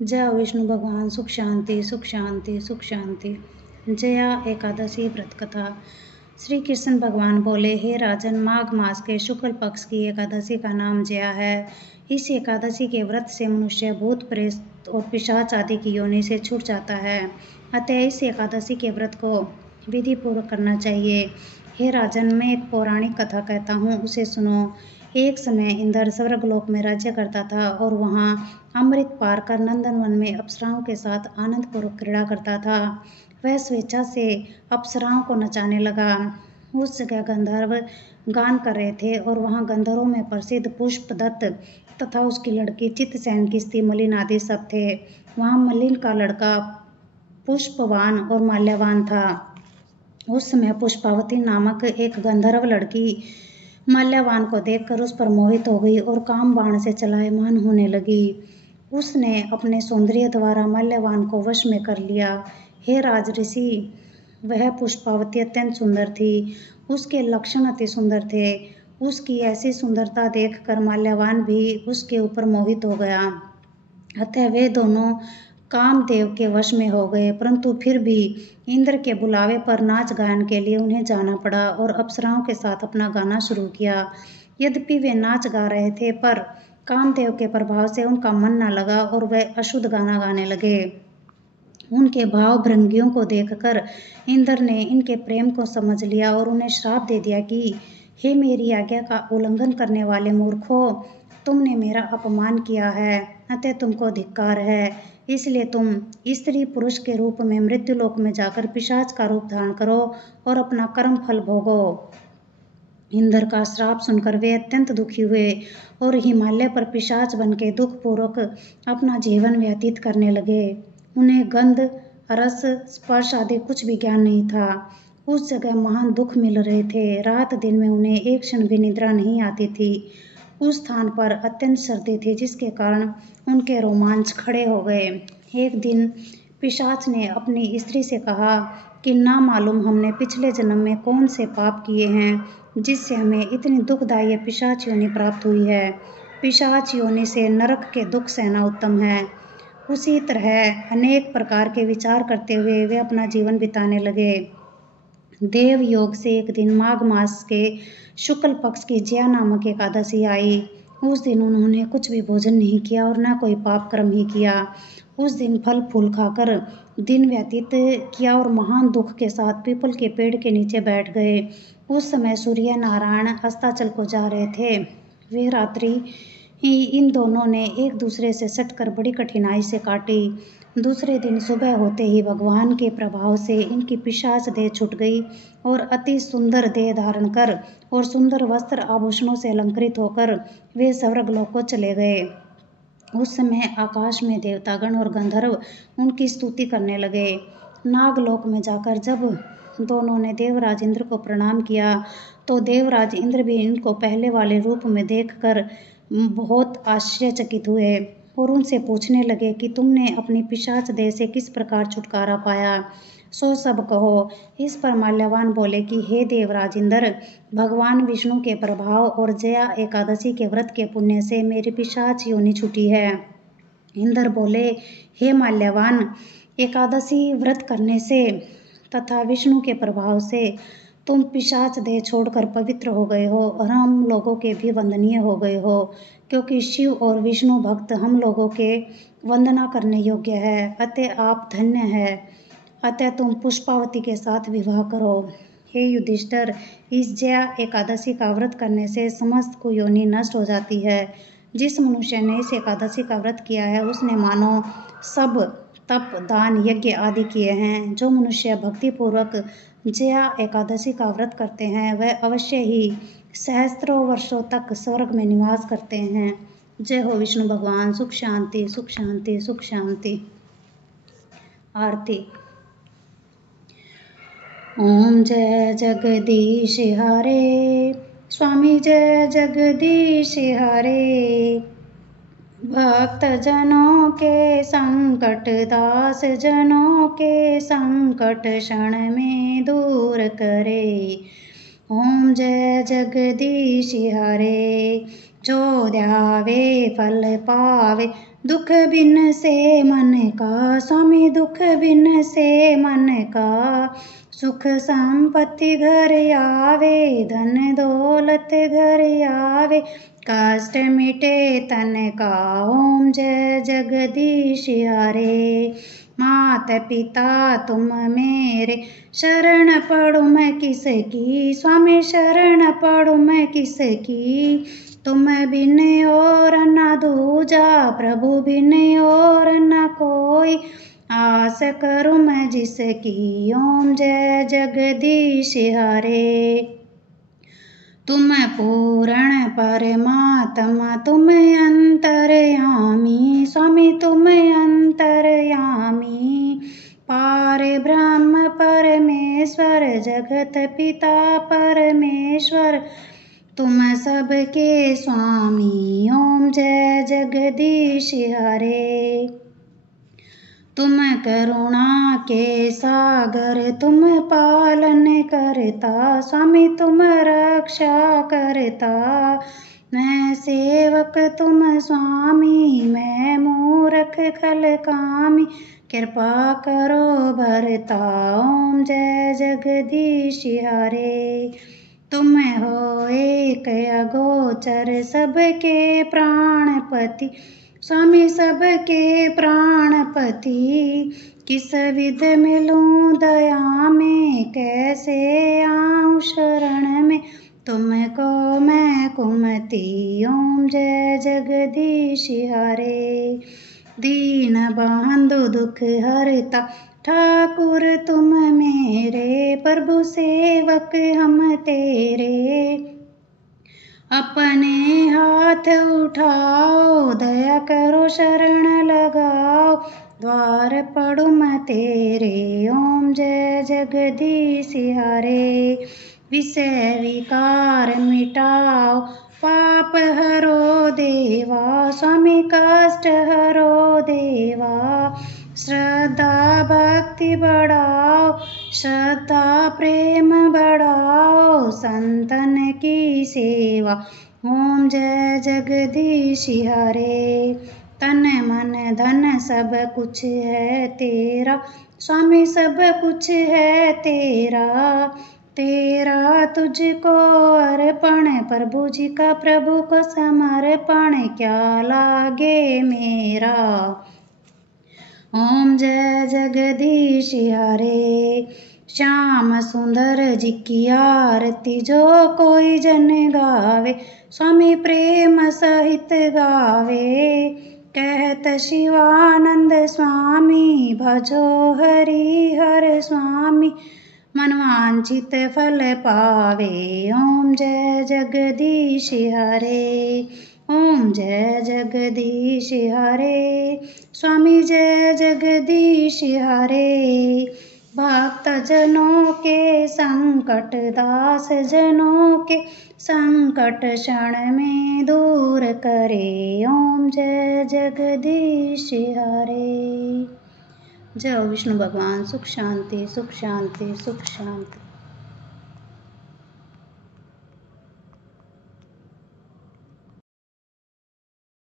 जय विष्णु भगवान। सुख शांति सुख शांति सुख शांति। जया एकादशी व्रत कथा। श्री कृष्ण भगवान बोले, हे राजन, माघ मास के शुक्ल पक्ष की एकादशी का नाम जया है। इस एकादशी के व्रत से मनुष्य भूत प्रेत और पिशाच आदि की योनि से छूट जाता है। अतः इस एकादशी के व्रत को विधि पूर्वक करना चाहिए। हे राजन, मैं एक पौराणिक कथा कहता हूँ, उसे सुनो। एक समय इंद्र स्वर्गलोक में राज्य करता था और वहाँ अमृत पार कर नंदनवन में अप्सराओं के साथ आनंदपूर्वक क्रीड़ा करता था। वह स्वेच्छा से अप्सराओं को नचाने लगा। उस जगह गंधर्व गान कर रहे थे और वहाँ गंधर्वों में प्रसिद्ध पुष्पदत्त तथा उसकी लड़की चित्रसेन की स्त्री मलिन आदि सब थे। वहाँ मलिन का लड़का पुष्पवान और माल्यवान था। उस समय पुष्पावती नामक एक गंधर्व लड़की माल्यवान को देखकर उस पर मोहित हो गई और काम बाण से चलायमान होने लगी। उसने अपने सौंदर्य द्वारा माल्यवान को वश में कर लिया। हे राजऋषि, वह पुष्पावती अत्यंत सुंदर थी। उसके लक्षण अति सुंदर थे। उसकी ऐसी सुंदरता देखकर माल्यवान भी उसके ऊपर मोहित हो गया। अतः वे दोनों कामदेव के वश में हो गए, परंतु फिर भी इंद्र के बुलावे पर नाच गायन के लिए उन्हें जाना पड़ा और अप्सराओं के साथ अपना गाना शुरू किया। यद्यपि वे नाच गा रहे थे, पर कामदेव के प्रभाव से उनका मन न लगा और वे अशुद्ध गाना गाने लगे। उनके भाव भृंगियों को देखकर इंद्र ने इनके प्रेम को समझ लिया और उन्हें श्राप दे दिया कि हे मेरी आज्ञा का उल्लंघन करने वाले मूर्खों, तुमने मेरा अपमान किया है, अतः तुमको धिक्कार है। इसलिए तुम स्त्री पुरुष के रूप में मृत्युलोक में जाकर पिशाच का रूप धारण करो और अपना कर्म फल भोगो। इंद्र का श्राप सुनकर वे अत्यंत दुखी हुए और हिमालय पर पिशाच बन के दुखपूर्वक अपना जीवन व्यतीत करने लगे। उन्हें गंध, रस, स्पर्श आदि कुछ भी ज्ञान नहीं था। उस जगह महान दुख मिल रहे थे। रात दिन में उन्हें एक क्षण भी निद्रा नहीं आती थी। उस स्थान पर अत्यंत सर्दी थी, जिसके कारण उनके रोमांच खड़े हो गए। एक दिन पिशाच ने अपनी स्त्री से कहा कि ना मालूम हमने पिछले जन्म में कौन से पाप किए हैं, जिससे हमें इतनी दुखदायी पिशाच योनि प्राप्त हुई है। पिशाच योनि से नरक के दुख सहना उत्तम है। उसी तरह अनेक प्रकार के विचार करते हुए वे अपना जीवन बिताने लगे। देव योग से एक दिन माघ मास के शुक्ल पक्ष की जया नामक एकादशी आई। उस दिन उन्होंने कुछ भी भोजन नहीं किया और न कोई पाप कर्म ही किया। उस दिन फल फूल खाकर दिन व्यतीत किया और महान दुख के साथ पीपल के पेड़ के नीचे बैठ गए। उस समय सूर्य नारायण अस्ताचल को जा रहे थे। वे रात्रि इन दोनों ने एक दूसरे से सटकर बड़ी कठिनाई से काटी। दूसरे दिन सुबह होते ही भगवान के प्रभाव से इनकी पिशाच देह छूट गई और अति सुंदर देह धारण कर और सुंदर वस्त्र आभूषणों से अलंकृत होकर वे स्वर्गलोक को चले गए। उस समय आकाश में देवतागण और गंधर्व उनकी स्तुति करने लगे। नागलोक में जाकर जब दोनों ने देवराज इंद्र को प्रणाम किया, तो देवराज इंद्र भी इनको पहले वाले रूप में देखकर बहुत आश्चर्यचकित हुए और उनसे पूछने लगे कि तुमने अपनी पिशाच देह से किस प्रकार छुटकारा पाया, सो सब कहो। इस पर माल्यवान बोले कि हे देवराज इंद्र, भगवान विष्णु के प्रभाव और जया एकादशी के व्रत के पुण्य से मेरी पिशाच योनि छूटी है। इंद्र बोले, हे माल्यवान, एकादशी व्रत करने से तथा विष्णु के प्रभाव से तुम पिशाच देह छोड़कर पवित्र हो गए हो और हम लोगों के भी वंदनीय हो गए हो, क्योंकि शिव और विष्णु भक्त हम लोगों के वंदना करने योग्य है। अतः आप धन्य है। अतः तुम पुष्पावती के साथ विवाह करो। हे युधिष्ठिर, इस जया एकादशी का व्रत करने से समस्त कुयोनि नष्ट हो जाती है। जिस मनुष्य ने इस एकादशी का व्रत किया है, उसने मानो सब तप, दान, यज्ञ आदि किए हैं। जो मनुष्य भक्तिपूर्वक जया एकादशी का व्रत करते हैं, वह अवश्य ही सहस्त्रों वर्षों तक स्वर्ग में निवास करते हैं। जय हो विष्णु भगवान। सुख शांति सुख शांति सुख शांति। आरती। ओम जय जगदीश हरे, स्वामी जय जगदीश हरे। भक्त जनों के संकट, दास जनों के संकट क्षण में दूर करे। ओम जय जगदीश हरे, जो ध्यावे फल पावे, दुख बिन से मन का स्वामी, दुख बिन से मन का। सुख संपत्ति घर आवे, धन दौलत घर आवे, कष्ट मिटे तन का। ओम जय जगदीश हरे। माता पिता तुम मेरे, शरण पढ़ूं मैं किसकी स्वामी, शरण पढ़ूं मैं किसकी। तुम बिन और न दूजा, प्रभु बिन और न कोई, आस करूं मैं जिसकी। ओम जय जगदीश हरे। तुम पूर्ण परमात्मा, तुम अंतर्यामी स्वामी, तुम अंतर्यामी। पार ब्रह्म परमेश्वर, जगत पिता परमेश्वर, तुम सबके स्वामी। ओम जय जगदीश हरे। तुम करुणा के सागर, तुम पालन करता स्वामी, तुम रक्षा करता। मैं सेवक तुम स्वामी, मैं मूर्ख खल कामी, कृपा करो भरता। ओम जय जगदीश हरे। तुम हो एक अगोचर, सबके प्राणपति स्वामी, सबके प्राणपति। किस विध मिलूं दया में, कैसे आऊं शरण में, तुमको मैं कुमति। ओम जय जगदीश हरे। दीन बंधु दुख हरता, ठाकुर तुम मेरे, प्रभु सेवक हम तेरे। अपने हाथ उठाओ, दया करो शरण लगाओ, द्वार पढ़ूं मैं तेरे। ओम जय जगदीश हरे। विषय विकार मिटाओ, पाप हरो देवा स्वामी, कष्ट हरो देवा। श्रद्धा भक्ति बढ़ाओ, श्रद्धा प्रेम बढ़ाओ, संतन की सेवा। ओम जय जगदीश हरे। तन मन धन सब कुछ है तेरा स्वामी, सब कुछ है तेरा। तेरा तुझको अर्पण, प्रभु जी का प्रभु को समर्पण, क्या लागे मेरा। ओम जय जगदीश हरे। श्याम सुंदर जी की आरती, जो कोई जन गावे स्वामी, प्रेम सहित गावे। कहत शिवानंद स्वामी, भजो हरि हर स्वामी, मनवांछित फल पावे। ओम जय जगदीश हरे। ओम जय जगदीश हरे। स्वामी जय जगदीश हरे। भक्त जनों के संकट, दास जनों के संकट, क्षण में दूर करे। ओम जय जगदीश हरे। जय विष्णु भगवान। सुख शांति, सुख शांति, सुख शांति।